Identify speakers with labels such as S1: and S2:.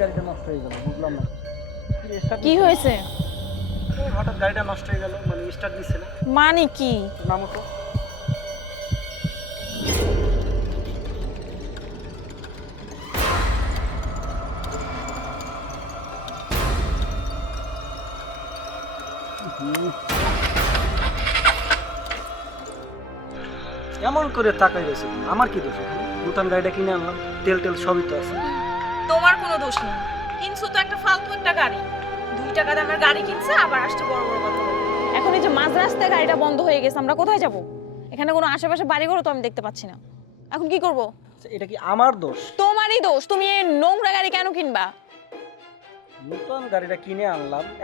S1: হয়ে গেল বুঝলাম না। কি?
S2: হয়েছে?
S1: হঠাৎ গাড়িটা নষ্ট হয়ে গেল মানে স্টার্ট দিচ্ছে না।
S2: মানে কি?
S1: নামও তো। এমন করে তাকাই রয়েছে। আমার কি দোষ এখানে? নতুন গাড়িটা কিনে আনলাম তেল টেল সবই তো আছে।
S2: তোমার কোনো দোষ নেই। কিনছো তো একটা ফালতু একটা গাড়ি। দুই টাকা দামের গাড়ি কিনছে আবার আসছে বড় বড় কথা এখন এই যে মাঝ রাস্তায় গাড়িটা বন্ধ হয়ে গেছে আমরা কোথায় যাব? এখানে কোনো আশেপাশে বাড়ি ঘরও তো আমি দেখতে পাচ্ছি না। এখন কি করব?
S1: আচ্ছা, এটা কি আমার দোষ?
S2: তোমারই দোষ। তুমি এই নোংরা গাড়ি কেন কিনবা?
S1: নতুন গাড়িটা কিনে আনলাম।